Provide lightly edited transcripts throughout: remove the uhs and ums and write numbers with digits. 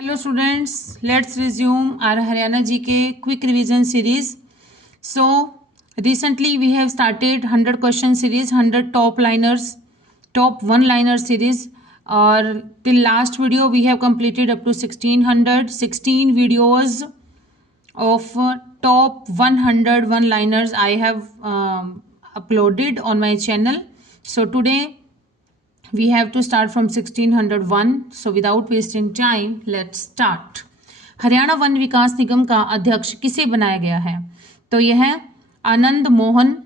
Hello students, let's resume our Haryana GK quick revision series. So recently we have started 100 question series, 100 top one liner series, or till last video we have completed up to 16 videos of top 100 one liners I have uploaded on my channel. So today we have to start from 1601. So without wasting time, let's start. Haryana वन विकास निगम का अध्यक्ष किसे बनाया गया है? तो यह आनंद मोहन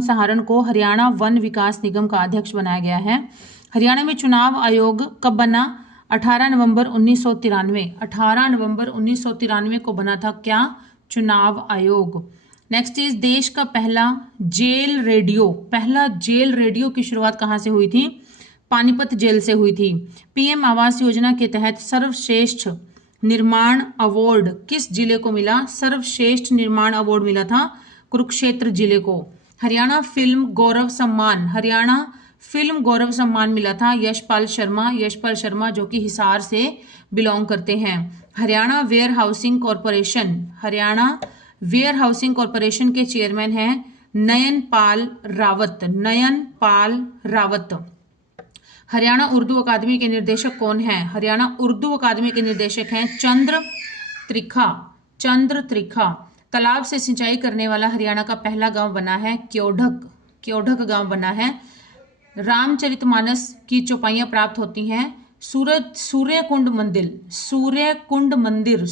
सहारण को हरियाणा वन विकास निगम का अध्यक्ष बनाया गया है। हरियाणा में चुनाव आयोग कब बना? 18 नवंबर 1993। 18 नवंबर 1993 को बना था क्या? चुनाव आयोग। नेक्स्ट इज देश का पहला जेल रेडियो की शुरुआत कहाँ से हुई थी? पानीपत जेल से हुई थी। पीएम आवास योजना के तहत सर्वश्रेष्ठ निर्माण अवार्ड किस जिले को मिला? सर्वश्रेष्ठ निर्माण अवार्ड मिला था कुरुक्षेत्र जिले को। हरियाणा फिल्म गौरव सम्मान मिला था यशपाल शर्मा जो कि हिसार से बिलोंग करते हैं। हरियाणा वेयर हाउसिंग कॉरपोरेशन के चेयरमैन हैं नयन पाल रावत। हरियाणा उर्दू अकादमी के निर्देशक कौन हैं? हरियाणा उर्दू अकादमी के निर्देशक हैं चंद्र त्रिखा। तालाब से सिंचाई करने वाला हरियाणा का पहला गांव बना है क्योढक गांव बना है। रामचरितमानस की चौपाइयां प्राप्त होती हैं सूर्यकुंड मंदिर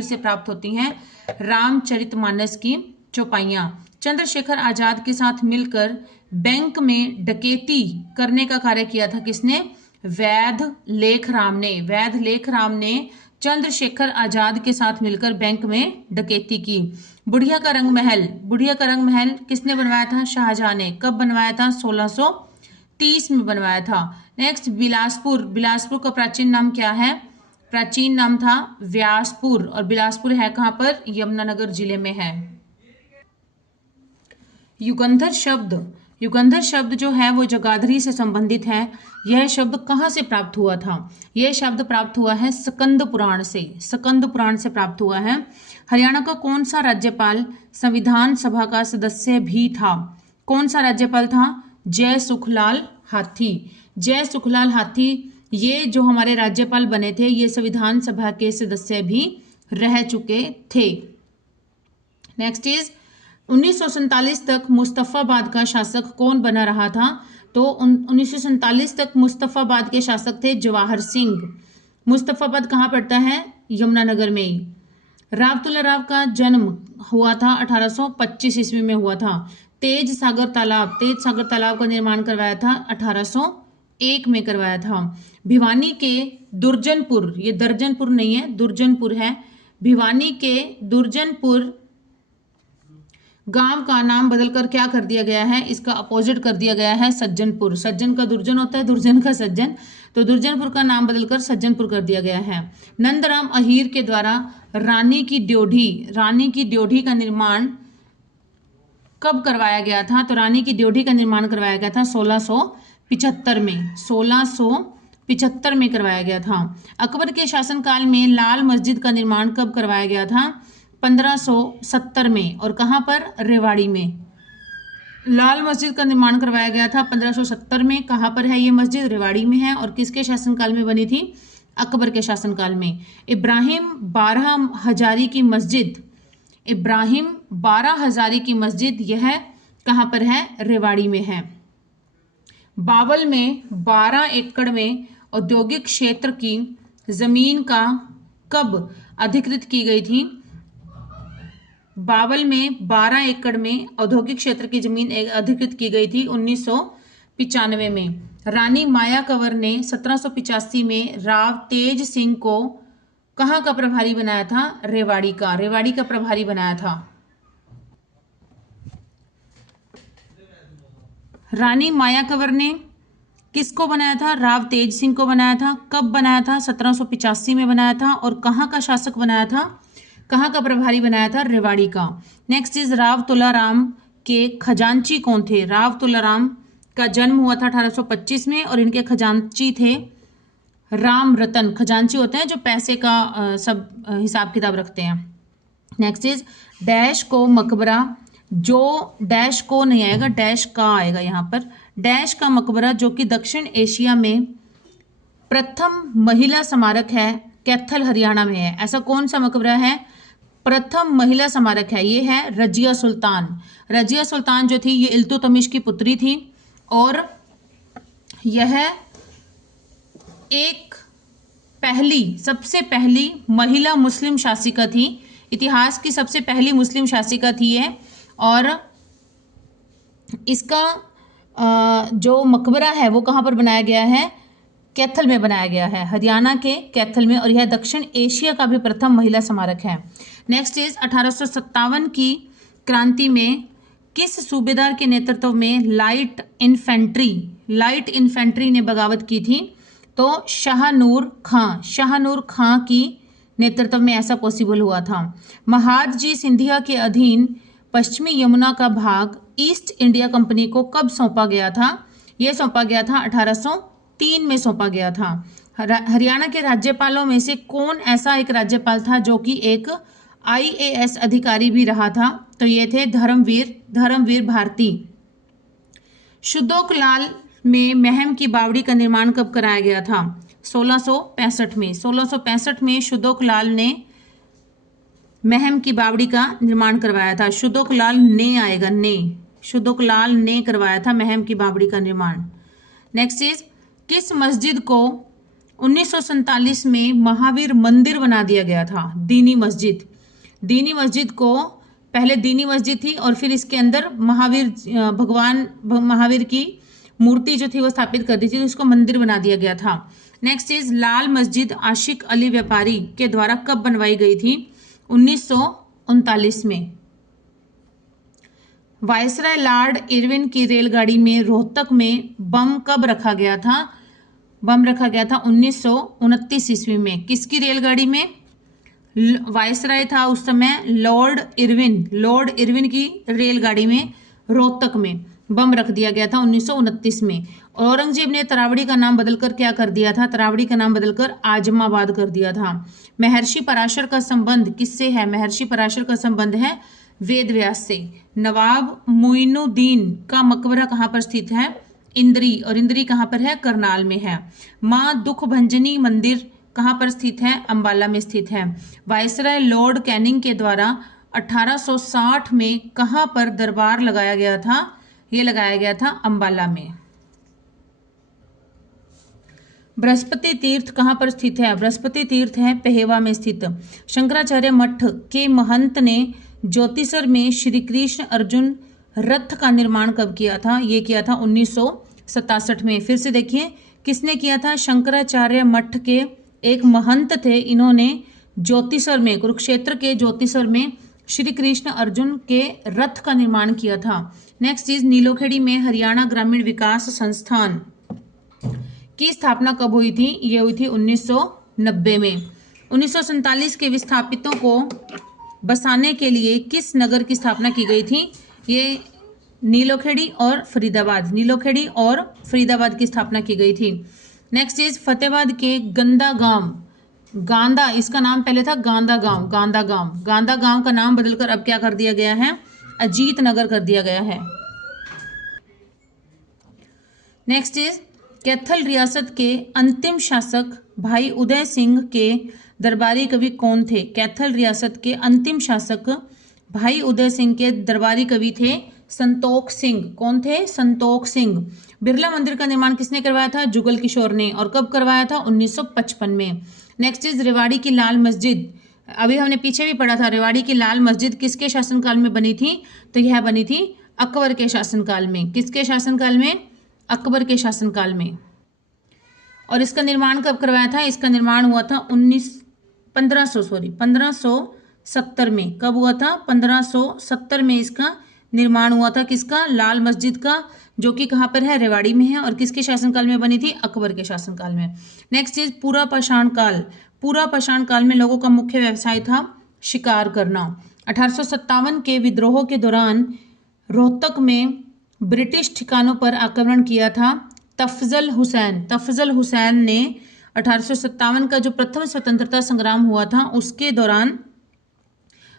से प्राप्त होती हैं रामचरितमानस की चौपाइयां। चंद्रशेखर आजाद के साथ मिलकर बैंक में डकैती करने का कार्य किया था किसने? वैध लेख राम ने चंद्रशेखर आजाद के साथ मिलकर बैंक में डकैती की। बुढ़िया का रंग महल किसने बनवाया था? शाहजहां ने। कब बनवाया था? 1630 में बनवाया था। नेक्स्ट बिलासपुर का प्राचीन नाम क्या है? प्राचीन नाम था व्यासपुर, और बिलासपुर है कहां पर? यमुनानगर जिले में है। युगंधर शब्द जो है वो जगाधरी से संबंधित है। यह शब्द कहां से प्राप्त हुआ था? यह शब्द प्राप्त हुआ है स्कंद पुराण से प्राप्त हुआ है। हरियाणा का कौन सा राज्यपाल संविधान सभा का सदस्य भी था? कौन सा राज्यपाल था? जय सुखलाल हाथी ये जो हमारे राज्यपाल बने थे ये संविधान सभा के सदस्य भी रह चुके थे। नेक्स्ट इज 1947 तक मुस्तफाबाद का शासक कौन बना रहा था? तो 1947 तक मुस्तफाबाद के शासक थे जवाहर सिंह। मुस्तफाबाद कहाँ पड़ता है? यमुनानगर में ही। रावतुल्ला राव का जन्म हुआ था 1825 ईस्वी में हुआ था। तेज सागर तालाब का निर्माण करवाया था 1801 में करवाया था। भिवानी के दुर्जनपुर, ये दर्जनपुर नहीं है दुर्जनपुर है, भिवानी के दुर्जनपुर गांव का नाम बदलकर क्या कर दिया गया है? इसका अपोजिट कर दिया गया है सज्जनपुर। सज्जन का दुर्जन होता है, दुर्जन का सज्जन, तो दुर्जनपुर का नाम बदलकर सज्जनपुर कर दिया गया है। नंदराम अहीर के द्वारा रानी की ड्योढ़ी का निर्माण कब करवाया गया था? तो रानी की ड्योढ़ी का निर्माण करवाया गया था 1675 में करवाया गया था। अकबर के शासनकाल में लाल मस्जिद का निर्माण कब करवाया गया था? 1570 में। और कहां पर? रेवाड़ी में। लाल मस्जिद का निर्माण करवाया गया था 1570 में। कहां पर है ये मस्जिद? रेवाड़ी में है। और किसके शासनकाल में बनी थी? अकबर के शासनकाल में। इब्राहिम 12 हजारी की मस्जिद यह कहां पर है? रेवाड़ी में है। बावल में 12 एकड़ में औद्योगिक क्षेत्र की जमीन का कब अधिकृत की गई थी? बावल में 12 एकड़ में औद्योगिक क्षेत्र की जमीन अधिकृत की गई थी 1995 में। रानी माया कंवर ने 1785 में राव तेज सिंह को कहां का प्रभारी बनाया था? रेवाड़ी का प्रभारी बनाया था। रानी माया कंवर ने किसको बनाया था? राव तेज सिंह को बनाया था। कब बनाया था? 1785 में बनाया था। और कहां का शासक बनाया था? कहां का प्रभारी बनाया था? रेवाड़ी का। नेक्स्ट इज राव तुलाराम के खजांची कौन थे? राव तुलाराम का जन्म हुआ था 1825 में और इनके खजांची थे राम रतन, खजांची होते हैं जो पैसे का सब हिसाब किताब रखते हैं। नेक्स्ट इज डैश को मकबरा, जो डैश को नहीं आएगा, डैश का आएगा यहाँ पर। डैश का मकबरा जो कि दक्षिण एशिया में प्रथम महिला स्मारक है, कैथल हरियाणा में है। ऐसा कौन सा मकबरा है? प्रथम महिला स्मारक है, ये है रजिया सुल्तान। रजिया सुल्तान जो थी ये इल्तुतमिश की पुत्री थी और यह एक सबसे पहली महिला मुस्लिम शासिका थी, इतिहास की सबसे पहली मुस्लिम शासिका थी ये। और इसका जो मकबरा है वो कहाँ पर बनाया गया है? कैथल में बनाया गया है, हरियाणा के कैथल में, और यह दक्षिण एशिया का भी प्रथम महिला स्मारक है। नेक्स्ट इज 1857 की क्रांति में किस सूबेदार के नेतृत्व में लाइट इन्फेंट्री ने बगावत की थी? तो शाहनूर खां की नेतृत्व में ऐसा पॉसिबल हुआ था। महादजी सिंधिया के अधीन पश्चिमी यमुना का भाग ईस्ट इंडिया कंपनी को कब सौंपा गया था? यह सौंपा गया था 1803 में सौंपा गया था। हरियाणा के राज्यपालों में से कौन ऐसा एक राज्यपाल था जो कि एक IAS अधिकारी भी रहा था? तो ये थे धर्मवीर भारती। शुद्धोकलाल में महम की बावड़ी का निर्माण कब कराया गया था? 1665 में। 1665 में शुद्धोकलाल ने महम की बावड़ी का निर्माण करवाया था। शुद्धोकलाल ने आएगा, शुद्धोकलाल ने करवाया था महम की बावड़ी का निर्माण। नेक्स्ट इज किस मस्जिद को 1947 में महावीर मंदिर बना दिया गया था? दीनी मस्जिद को पहले दीनी मस्जिद थी और फिर इसके अंदर भगवान महावीर की मूर्ति जो थी वो स्थापित कर दी थी, तो इसको मंदिर बना दिया गया था। नेक्स्ट इज लाल मस्जिद आशिक अली व्यापारी के द्वारा कब बनवाई गई थी? 1939 में। वायसराय लॉर्ड इरविन की रेलगाड़ी में रोहतक में बम कब रखा गया था? बम रखा गया था 1929 ईस्वी में। किसकी रेलगाड़ी में? वायसराय था उस समय लॉर्ड इरविन की रेलगाड़ी में रोहतक में बम रख दिया गया था 1929 में। औरंगजेब ने तरावड़ी का नाम बदलकर क्या कर दिया था? तरावड़ी का नाम बदलकर आजमाबाद कर दिया था। महर्षि पराशर का संबंध किससे है? महर्षि पराशर का संबंध है वेद व्यास से। नवाब मोइनुद्दीन का मकबरा कहाँ पर स्थित है? इंद्री, और इंद्री कहाँ पर है? करनाल में है। माँ दुख भंजनी मंदिर कहाँ पर स्थित है? अंबाला में स्थित है। वायसराय लॉर्ड कैनिंग के द्वारा 1860 में कहाँ पर दरबार लगाया गया था? ये लगाया गया था अंबाला में। बृहस्पति तीर्थ कहाँ पर स्थित है? बृहस्पति तीर्थ है पेहेवा में स्थित। शंकराचार्य मठ के महंत ने ज्योतिसर में श्री कृष्ण अर्जुन रथ का निर्माण कब किया था? ये किया था 1967 में। फिर से देखिए किसने किया था? शंकराचार्य मठ के एक महंत थे, इन्होंने ज्योतिसर में, कुरुक्षेत्र के ज्योतिसर में श्री कृष्ण अर्जुन के रथ का निर्माण किया था। नेक्स्ट इज नीलोखेड़ी में हरियाणा ग्रामीण विकास संस्थान की स्थापना कब हुई थी? ये हुई थी 1990 में। 1947 के विस्थापितों को बसाने के लिए किस नगर की स्थापना की गई थी? ये नीलोखेड़ी और फरीदाबाद की स्थापना की गई थी। नेक्स्ट इज फतेहाबाद के गांधा, इसका नाम पहले था गांधा गांव का नाम बदलकर अब क्या कर दिया गया है? अजीत नगर कर दिया गया है। नेक्स्ट इज कैथल रियासत के अंतिम शासक भाई उदय सिंह के दरबारी कवि कौन थे? कैथल रियासत के अंतिम शासक भाई उदय सिंह के दरबारी कवि थे संतोख सिंह। कौन थे? संतोख सिंह। बिरला मंदिर का निर्माण किसने करवाया था? जुगल किशोर ने। और कब करवाया था? 1955 में। नेक्स्ट इज रेवाड़ी की लाल मस्जिद, अभी हमने पीछे भी पढ़ा था, रेवाड़ी की लाल मस्जिद किसके शासनकाल में बनी थी? तो यह बनी थी अकबर के शासनकाल में। किसके शासनकाल में? अकबर के शासनकाल में। और इसका निर्माण कब करवाया था? इसका निर्माण हुआ था 1570 में। कब हुआ था? 1570 में इसका निर्माण हुआ था। किसका? लाल मस्जिद का, जो कि कहाँ पर है? रेवाड़ी में है। और किसके शासनकाल में बनी थी? अकबर के शासनकाल में। नेक्स्ट इज पूरा पाषाण काल में लोगों का मुख्य व्यवसाय था शिकार करना। 1857 के विद्रोह के दौरान रोहतक में ब्रिटिश ठिकानों पर आक्रमण किया था तफजल हुसैन ने 1857 का जो प्रथम स्वतंत्रता संग्राम हुआ था उसके दौरान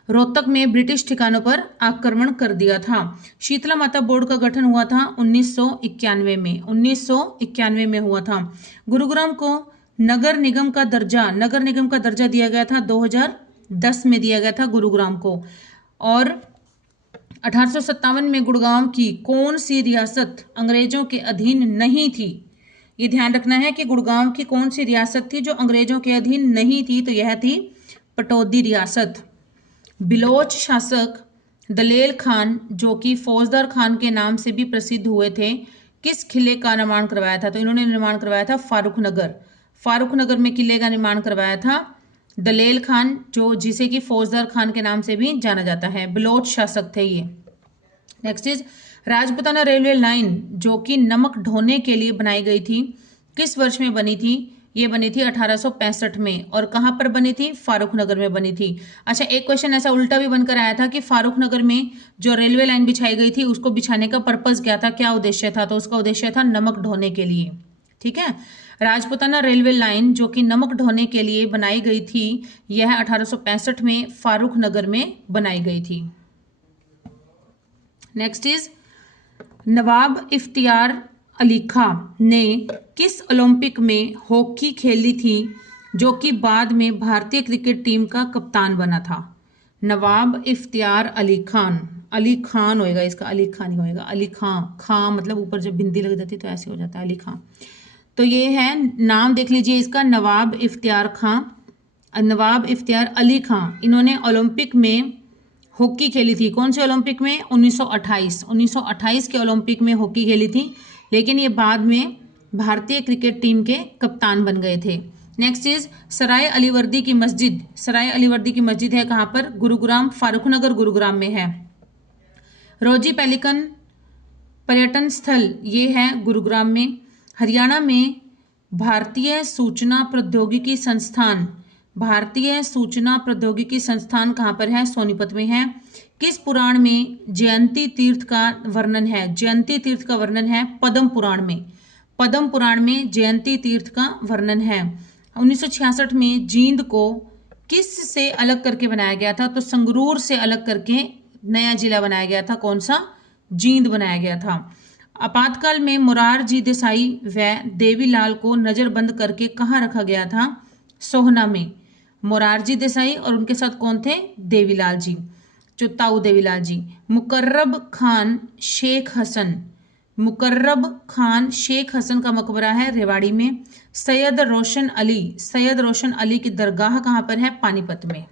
रोहतक में ब्रिटिश ठिकानों पर आक्रमण कर दिया था। शीतला माता बोर्ड का गठन हुआ था 1991 में हुआ था। गुरुग्राम को नगर निगम का दर्जा दिया गया था 2010 में दिया गया था गुरुग्राम को। और 1857 में गुड़गांव की कौन सी रियासत अंग्रेजों के अधीन नहीं थी? ये ध्यान रखना है कि गुड़गांव की कौन सी रियासत थी जो अंग्रेजों के अधीन नहीं थी, तो यह थी पटौदी रियासत। बिलोच शासक दलेल खान, जो कि फौजदार खान के नाम से भी प्रसिद्ध हुए थे, किस किले का निर्माण करवाया था? तो इन्होंने निर्माण करवाया था फारूक नगर में किले का निर्माण करवाया था दलेल खान, जिसे कि फौजदार खान के नाम से भी जाना जाता है। बिलोच शासक थे ये। Next is Rajputana railway line, जो कि नमक ढोने के लिए बनाई गई थी, किस वर्ष में बनी थी? ये बनी थी 1865 में। और कहाँ पर बनी थी? फारूक नगर में बनी थी। अच्छा, एक क्वेश्चन ऐसा उल्टा भी बनकर आया था कि फारूक नगर में जो रेलवे लाइन बिछाई गई थी उसको बिछाने का पर्पस क्या था, क्या उद्देश्य था? तो उसका उद्देश्य था नमक ढोने के लिए। ठीक है, राजपुताना रेलवे लाइन जो कि नमक ढोने के लिए बनाई गई थी, यह 1865 में फारूक नगर में बनाई गई थी। नेक्स्ट इज नवाब इफ्तियार अली खां ने किस ओलंपिक में हॉकी खेली थी, जो कि बाद में भारतीय क्रिकेट टीम का कप्तान बना था? नवाब इफ्तियार अली खान होएगा इसका, अली खान नहीं होएगा, अली खां मतलब ऊपर जब बिंदी लग जाती तो ऐसे हो जाता है अली खां। तो ये है, नाम देख लीजिए इसका, नवाब इफ्तियार अली खां। इन्होंने ओलंपिक में हॉकी खेली थी। कौन से ओलंपिक में? 1928 के ओलंपिक में हॉकी खेली थी, लेकिन ये बाद में भारतीय क्रिकेट टीम के कप्तान बन गए थे। नेक्स्ट इज सराय अलीवर्दी की मस्जिद है कहाँ पर? गुरुग्राम, फारूक नगर गुरुग्राम में है। रोजी पेलिकन पर्यटन स्थल, ये है गुरुग्राम में। हरियाणा में भारतीय सूचना प्रौद्योगिकी संस्थान कहाँ पर है? सोनीपत में है। किस पुराण में जयंती तीर्थ का वर्णन है? पद्म पुराण में जयंती तीर्थ का वर्णन है। 1966 में जींद को किस से अलग करके बनाया गया था? तो संगरूर से अलग करके नया जिला बनाया गया था। कौन सा? जींद बनाया गया था। आपातकाल में मोरारजी देसाई व देवीलाल को नजरबंद करके कहाँ रखा गया था? सोहना में। मोरारजी देसाई और उनके साथ कौन थे? देवीलाल जी, ताऊ देवीलाल जी। मुकर्रब खान शेख हसन का मकबरा है रेवाड़ी में। सैयद रोशन अली की दरगाह कहाँ पर है? पानीपत में।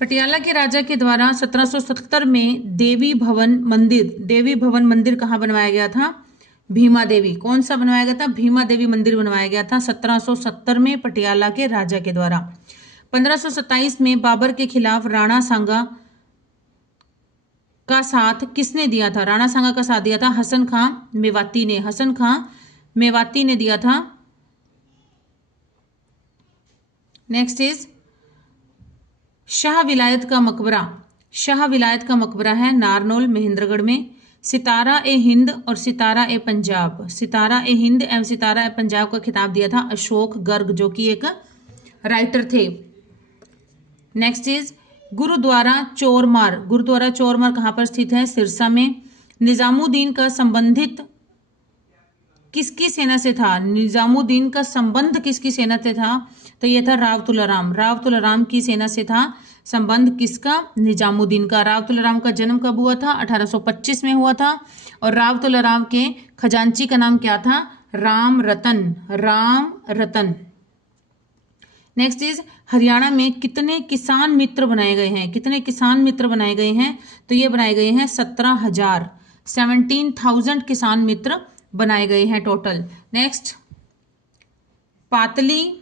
पटियाला के राजा के द्वारा 1770 में देवी भवन मंदिर कहाँ बनवाया गया था? भीमा देवी। कौन सा बनवाया गया था? भीमा देवी मंदिर बनवाया गया था 1770 में पटियाला के राजा के द्वारा। 1527 में बाबर के खिलाफ राणा सांगा का साथ किसने दिया था? राणा सांगा का साथ दिया था हसन खां मेवाती ने दिया था। नेक्स्ट इज शाह विलायत का मकबरा है नारनौल महेंद्रगढ़ में। सितारा ए हिंद और सितारा ए पंजाब का खिताब दिया था अशोक गर्ग, जो कि एक राइटर थे। नेक्स्ट इज गुरुद्वारा चोरमार कहाँ पर स्थित है? सिरसा में। निजामुद्दीन का संबंधित किसकी सेना से था? निजामुद्दीन का संबंध किसकी सेना से था? तो यह था राव तुलाराम की सेना से था संबंध। किसका? निजामुद्दीन का। राव तुलाराम का जन्म कब हुआ था? 1825 में हुआ था। और राव तुलाराम के खजांची का नाम क्या था? राम रतन। नेक्स्ट इज हरियाणा में कितने किसान मित्र बनाए गए हैं? तो ये बनाए गए हैं 17,000 किसान मित्र बनाए गए हैं टोटल। नेक्स्ट पातली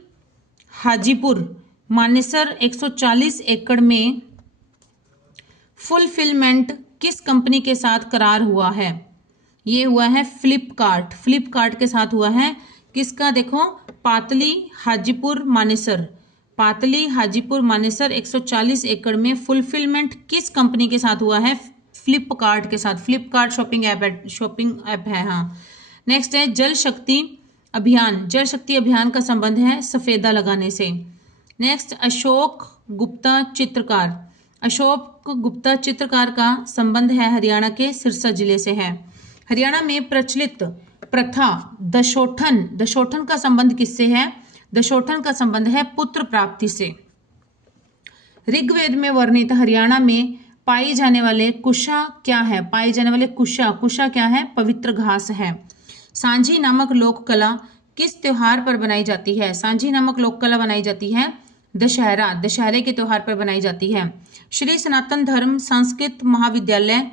हाजीपुर मानेसर 140 एकड़ में फुलफिलमेंट किस कंपनी के साथ करार हुआ है? ये हुआ है फ्लिपकार्ट के साथ हुआ है। किसका? देखो, पातली हाजीपुर मानेसर 140 एकड़ में फुलफिलमेंट किस कंपनी के साथ हुआ है? फ्लिपकार्ट के साथ। फ्लिपकार्ट शॉपिंग ऐप है। हाँ। नेक्स्ट है जल शक्ति अभियान, जल शक्ति अभियान का संबंध है सफेदा लगाने से। नेक्स्ट, अशोक गुप्ता चित्रकार, अशोक गुप्ता चित्रकार का संबंध है हरियाणा के सिरसा जिले से है। हरियाणा में प्रचलित प्रथा दशोठन, दशोठन का संबंध किससे है? दशोठन का संबंध है पुत्र प्राप्ति से। ऋग्वेद में वर्णित हरियाणा में पाई जाने वाले कुशा क्या है? पाए जाने वाले कुशा, कुशा क्या है? पवित्र घास है। सांझी नामक लोक कला किस त्योहार पर बनाई जाती है? सांझी नामक लोक कला बनाई जाती है दशहरा, दशहरे के त्योहार पर बनाई जाती है। श्री सनातन धर्म संस्कृत महाविद्यालय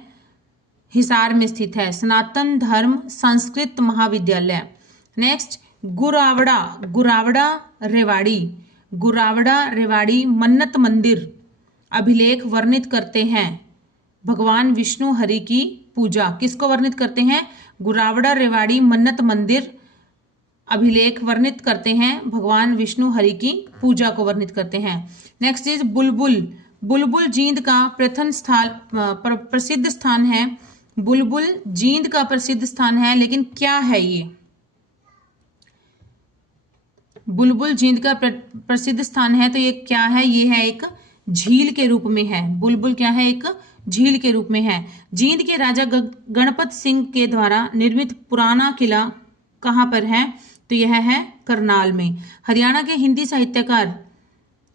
हिसार में स्थित है। सनातन धर्म संस्कृत महाविद्यालय। नेक्स्ट, गुरावड़ा, गुरावड़ा रेवाड़ी, गुरावड़ा रेवाड़ी मन्नत मंदिर अभिलेख वर्णित करते हैं भगवान विष्णु हरि की पूजा। किसको वर्णित करते हैं? गुरावड़ा रेवाड़ी मन्नत मंदिर अभिलेख वर्णित करते हैं भगवान विष्णु हरि की पूजा को वर्णित करते हैं। नेक्स्ट इज बुलबुल, बुलबुल जींद का प्रथम स्थान प्रसिद्ध स्थान है। बुलबुल जींद का प्रसिद्ध स्थान है, लेकिन क्या है ये? बुलबुल जींद का प्रसिद्ध स्थान है, तो ये क्या है? ये है एक झील के रूप में है। बुलबुल क्या है? एक झील के रूप में है। जींद के राजा गणपत सिंह के द्वारा निर्मित पुराना किला कहाँ पर है? तो यह है करनाल में। हरियाणा के हिंदी साहित्यकार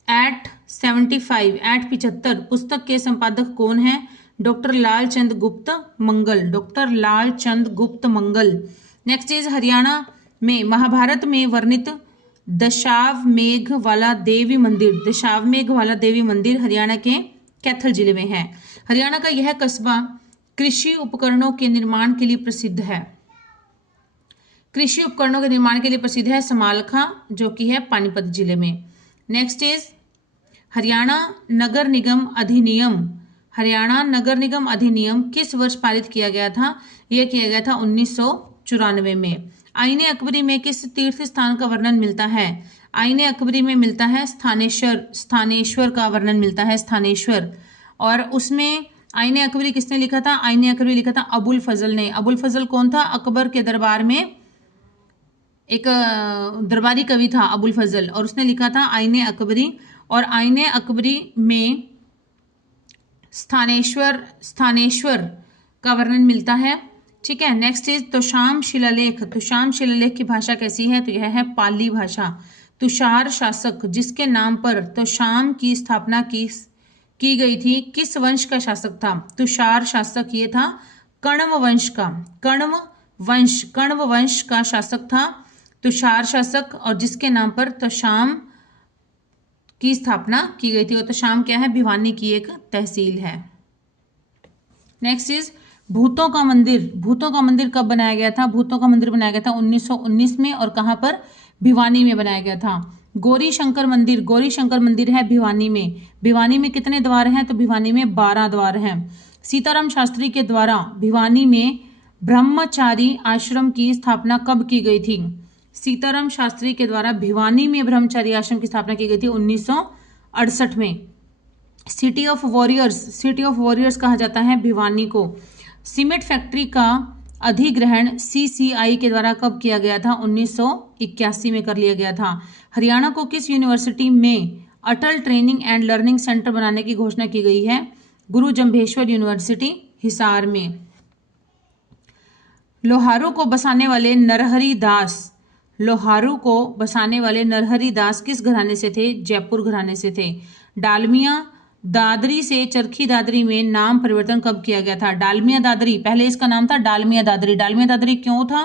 एट 75 पुस्तक के संपादक कौन है? डॉक्टर लालचंद गुप्त मंगल, डॉक्टर लालचंद गुप्त मंगल। नेक्स्ट इज हरियाणा में महाभारत में वर्णित दशावमेघ वाला देवी मंदिर, दशावमेघ वाला देवी मंदिर हरियाणा के कैथल जिले में है। हरियाणा का यह कस्बा कृषि उपकरणों के निर्माण के लिए प्रसिद्ध है। कृषि उपकरणों के निर्माण के लिए प्रसिद्ध है समालखा, जो कि है पानीपत जिले में। नेक्स्ट इज हरियाणा नगर निगम अधिनियम, हरियाणा नगर निगम अधिनियम किस वर्ष पारित किया गया था? यह किया गया था 1994 में। आईने अकबरी में किस तीर्थ स्थान का वर्णन मिलता है? आईने अकबरी में मिलता है स्थानेश्वर, स्थानेश्वर का वर्णन मिलता है, स्थानेश्वर। और उसमें आईने अकबरी किसने लिखा था? आईने अकबरी लिखा था अबुल फजल ने। अबुल फजल कौन था? अकबर के दरबार में एक दरबारी कवि था अबुल फजल, और उसने लिखा था आईने अकबरी। और आईने अकबरी में स्थानेश्वर का वर्णन मिलता है। ठीक है। नेक्स्ट इज तुशाम शिलालेख, तुशाम शिलालेख की भाषा कैसी है? तो यह है पाली भाषा। तुषार शासक जिसके नाम पर तुशाम की स्थापना की गई थी, किस वंश का शासक था? तुषार शासक ये था कण्व वंश का, कण्व वंश का शासक था तुषार शासक, और जिसके नाम पर तुशाम की स्थापना की गई थी। और तुशाम क्या है? भिवानी की एक तहसील है। नेक्स्ट इज भूतों का मंदिर, भूतों का मंदिर कब बनाया गया था? भूतों का मंदिर बनाया गया था 1919 में, और कहाँ पर? भिवानी में बनाया गया था। गौरी शंकर मंदिर, गौरी शंकर मंदिर है भिवानी में। भिवानी में कितने द्वार हैं? तो भिवानी में 12 द्वार हैं। सीताराम शास्त्री के द्वारा भिवानी में ब्रह्मचारी आश्रम की स्थापना कब की गई थी? सीताराम शास्त्री के द्वारा भिवानी में ब्रह्मचारी आश्रम की स्थापना की गई थी 1968 में। City of warriors, city of warriors कहा जाता है भिवानी को। सीमेंट फैक्ट्री का अधिग्रहण सीसीआई के द्वारा कब किया गया था? 1981 में कर लिया गया था। हरियाणा को किस यूनिवर्सिटी में अटल ट्रेनिंग एंड लर्निंग सेंटर बनाने की घोषणा की गई है? गुरु जम्भेश्वर यूनिवर्सिटी हिसार में। लोहारू को बसाने वाले नरहरि दास, लोहारू को बसाने वाले नरहरि दास किस घराने से थे? जयपुर घराने से थे। डालमिया दादरी से चरखी दादरी में नाम परिवर्तन कब किया गया था? डालमिया दादरी, पहले इसका नाम था डालमिया दादरी। डालमिया दादरी क्यों था?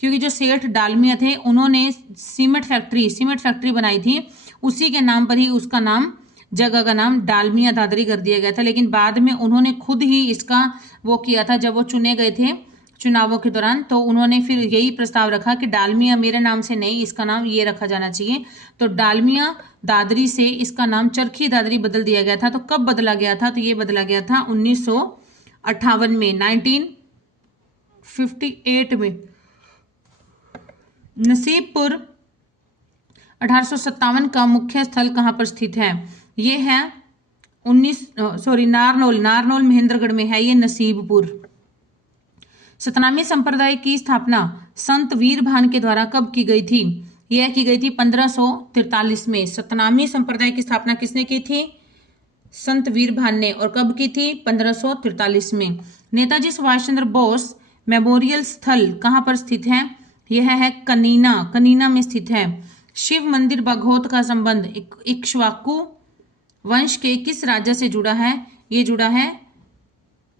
क्योंकि जो सेठ डालमिया थे उन्होंने सीमेंट फैक्ट्री बनाई थी, उसी के नाम पर ही उसका नाम, जगह का नाम डालमिया दादरी कर दिया गया था। लेकिन बाद में उन्होंने खुद ही इसका वो किया था, जब वो चुने गए थे चुनावों के दौरान, तो उन्होंने फिर यही प्रस्ताव रखा कि डालमिया मेरे नाम से नहीं, इसका नाम ये रखा जाना चाहिए। तो डालमिया दादरी से इसका नाम चरखी दादरी बदल दिया गया था। तो कब बदला गया था? तो ये बदला गया था 1958 में, 1958 में। नसीबपुर 1857 का मुख्य स्थल कहाँ पर स्थित है? ये है नारनौल महेंद्रगढ़ में है ये नसीबपुर। सतनामी संप्रदाय की स्थापना संत वीरभान के द्वारा कब की गई थी? यह की गई थी 1543 में। सतनामी संप्रदाय की स्थापना किसने की थी? संत वीरभान ने। और कब की थी? 1543 में। नेताजी सुभाष चंद्र बोस मेमोरियल स्थल कहाँ पर स्थित है? यह है कनीना, कनीना में स्थित है। शिव मंदिर बाघोत का संबंध इक्ष्वाकु वंश के किस राजा से जुड़ा है? ये जुड़ा है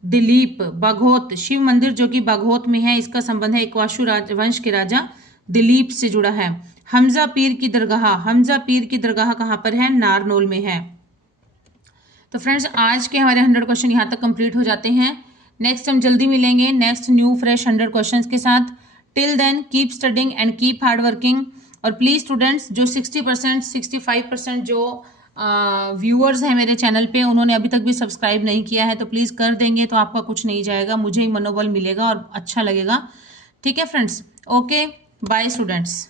दिलीप। बाघोत शिव मंदिर जो कि बाघोत में है, इसका संबंध है इक्ष्वाकु वंश के राजा दिलीप से जुड़ा है। हमजा पीर की दरगाह, हमजा पीर की दरगाह कहाँ पर है? नारनौल में है। तो फ्रेंड्स आज के हमारे 100 क्वेश्चन यहाँ तक कंप्लीट हो जाते हैं। नेक्स्ट हम जल्दी मिलेंगे नेक्स्ट न्यू फ्रेश 100 क्वेश्चंस के साथ। Till then keep studying and keep hard working. और प्लीज़ स्टूडेंट्स जो 60% 65% जो व्यूअर्स हैं मेरे चैनल पे, उन्होंने अभी तक भी सब्सक्राइब नहीं किया है, तो प्लीज़ कर देंगे तो आपका कुछ नहीं जाएगा, मुझे ही मनोबल मिलेगा और अच्छा लगेगा। ठीक है फ्रेंड्स, ओके बाय स्टूडेंट्स।